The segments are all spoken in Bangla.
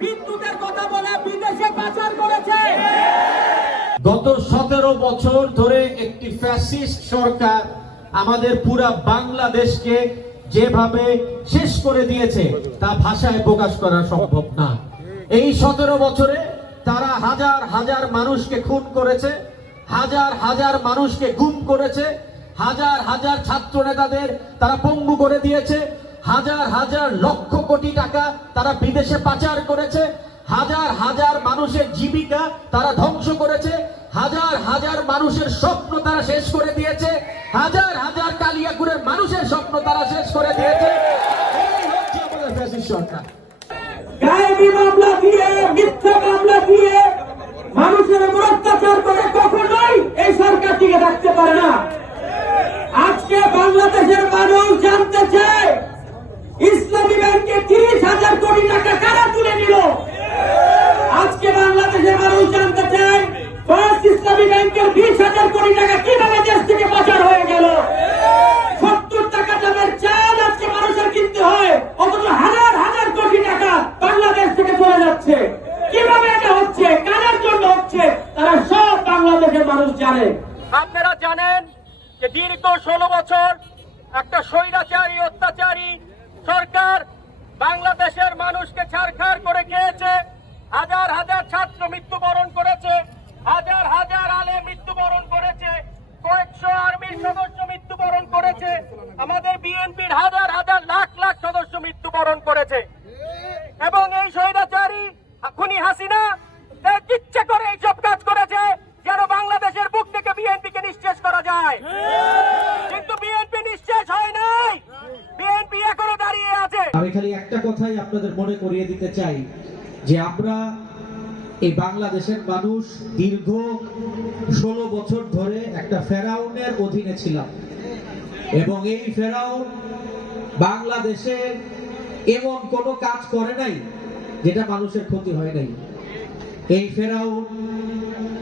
বিদ্যুতের কথা বলে বিদেশে পাচার করেছে। গত 17 বছর ধরে একটি ফ্যাসিস্ট সরকার আমাদের পুরা বাংলাদেশকে যেভাবে শেষ করে দিয়েছে তা ভাষায় প্রকাশ করা সম্ভব না। এই 17 বছরে তারা হাজার হাজার মানুষকে খুন করেছে, হাজার হাজার মানুষকে গুম করেছে, হাজার হাজার ছাত্র নেতাদের তারা পঙ্গু করে দিয়েছে, হাজার হাজার লক্ষ কোটি টাকা তারা বিদেশে পাচার করেছে, হাজার হাজার মানুষের জীবিকা তারা ধ্বংস করেছে, হাজার হাজার মানুষের স্বপ্ন তারা শেষ করে দিয়েছে, হাজার হাজার কালিয়াকুড়ের মানুষের স্বপ্ন তারা শেষ করে দিয়েছে। এই হচ্ছে আমাদের ফ্যাসিস্ট সরকার। গায়েবী মামলা দিয়ে, মিথ্যা মামলা দিয়ে মানুষের উপর অত্যাচার করে কখনোই এই সরকার টিকে থাকতে পারে না। আজকে বাংলাদেশের মানুষ জানতে চায় ইসলামী ব্যাংকে 30,000 কোটি টাকা কারা তুলে নিল। আজকে বাংলাদেশের মানুষ জানতে চায় ফার্স্ট ইসলামী ব্যাংকের 20,000 কোটি টাকা কিভাবে দেশ থেকে পাচার হয়ে গেল। 70 টাকা দামের চাল আজকে মানুষের কিনতে হয়, অথচ হাজার হাজার কোটি টাকা বাংলাদেশ থেকে চলে যাচ্ছে। কিভাবে এটা হচ্ছে, কাদের জন্য হচ্ছে, তারা সব বাংলাদেশের মানুষ জানে। আপনারা জানেন যে দীর্ঘ 16 বছর একটা স্বৈরাচারী অত্যাচারী সরকার বাংলাদেশের মানুষকে ছারখার করে খেয়েছে। হাজার হাজার ছাত্র মৃত্যুবরণ করেছে, হাজার হাজার আলেম মৃত্যুবরণ করেছে, কয়েকশো আর্মির সদস্য মৃত্যুবরণ করেছে, আমাদের বিএনপির হাজার হাজার লাখ লাখ সদস্য মৃত্যুবরণ করেছে। এবং এই স্বৈরাচারী খুনি হাসিনা ইচ্ছে করে এইসব কাজ করেছে যেন বাংলাদেশের বুক থেকে বিএনপিকে নিঃশেষ করা যায়। কিন্তু বিএনপি নিঃশেষ হয় নাই, বিএনপি এখনো দাঁড়িয়ে আছে। আমি খালি একটা কথাই আপনাদের মনে করিয়ে দিতে চাই যে আমরা এই বাংলাদেশের মানুষ দীর্ঘ 16 বছর ধরে একটা ফেরাউনের অধীনে ছিলাম, এবং এই ফেরাউন বাংলাদেশে এমন কোনো কাজ করে নাই যেটা মানুষের ক্ষতি হয় নাই। এই ফেরাউন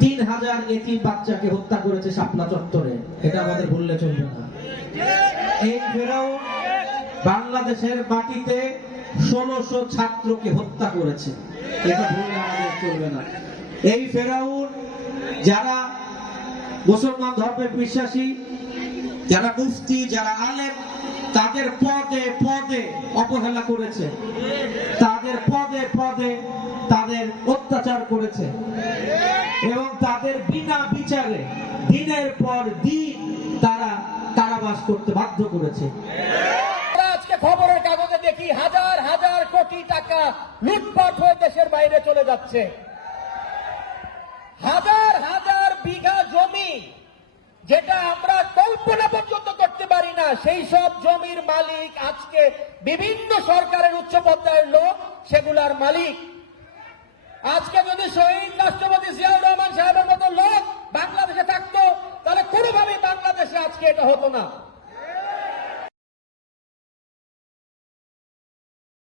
3,000 এতিম বাচ্চাকে হত্যা করেছে শাপলা চত্বরে, এটা আমাদের বললে চলবে না। এই ফেরাউন বাংলাদেশের মাটিতে 1600 ছাত্রকে হত্যা করেছে, এটা বললে আমাদের চলবে না। এই ফেরাউন যারা মুসলমান ধর্মের বিশ্বাসী, যারা মুফতি, যারা আলেম, তাদের পদে পদে অবহেলা করেছে, তাদের পদে পদে তাদের অত্যাচার করেছে, এবং তাদের বিনা বিচারে দিনের পর দিন তারা কারাবাস করতে বাধ্য করেছে। আজকে খবরের কাগজে দেখি হাজার হাজার কোটি টাকা লুটপাট হয়ে দেশের বাইরে চলে যাচ্ছে। হাজার হাজার বিঘা জমি, যেটা আমরা কল্পনা পর্যন্ত করতে পারি না, সেই সব জমির মালিক আজকে বিভিন্ন সরকারের উচ্চ পর্যায়ের লোক, সেগুলার মালিক। আজকে যদি শহীদ রাষ্ট্রপতি জিয়াউর রহমান সাহেবের মতো লোক বাংলাদেশে থাকতো, তাহলে কোনোভাবেই বাংলাদেশে আজকে এটা হতো না।